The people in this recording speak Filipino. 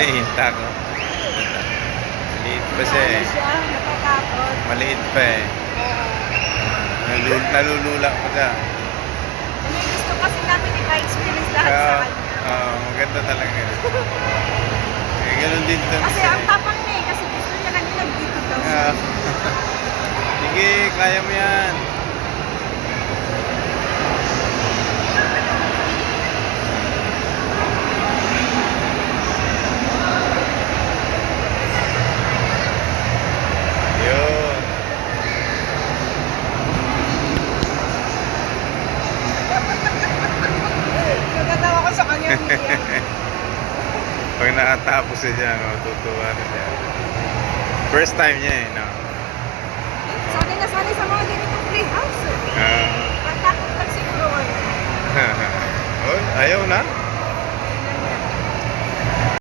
Hinta ko. Maliit pa siya eh. siya, natatakot. Maliit pa eh. Nalulula pa siya. May gusto kasi namin ipa-experience lahat Kaya, sa kanya. maganda talaga. Eh, ganun din to. Kasi ang tapang niya eh, kasi gusto niya kanina dito daw. Sige, kaya mo yan. Yun. Nagatawa ko sa kanya. Umiiyak. Pag nakatapos siya dyan, tutuwa na siya. First time niya eh, no? Sanay na sanay sa mga ganitong playhouse. Ah. Matakot lang siguro. Oy, ayaw na.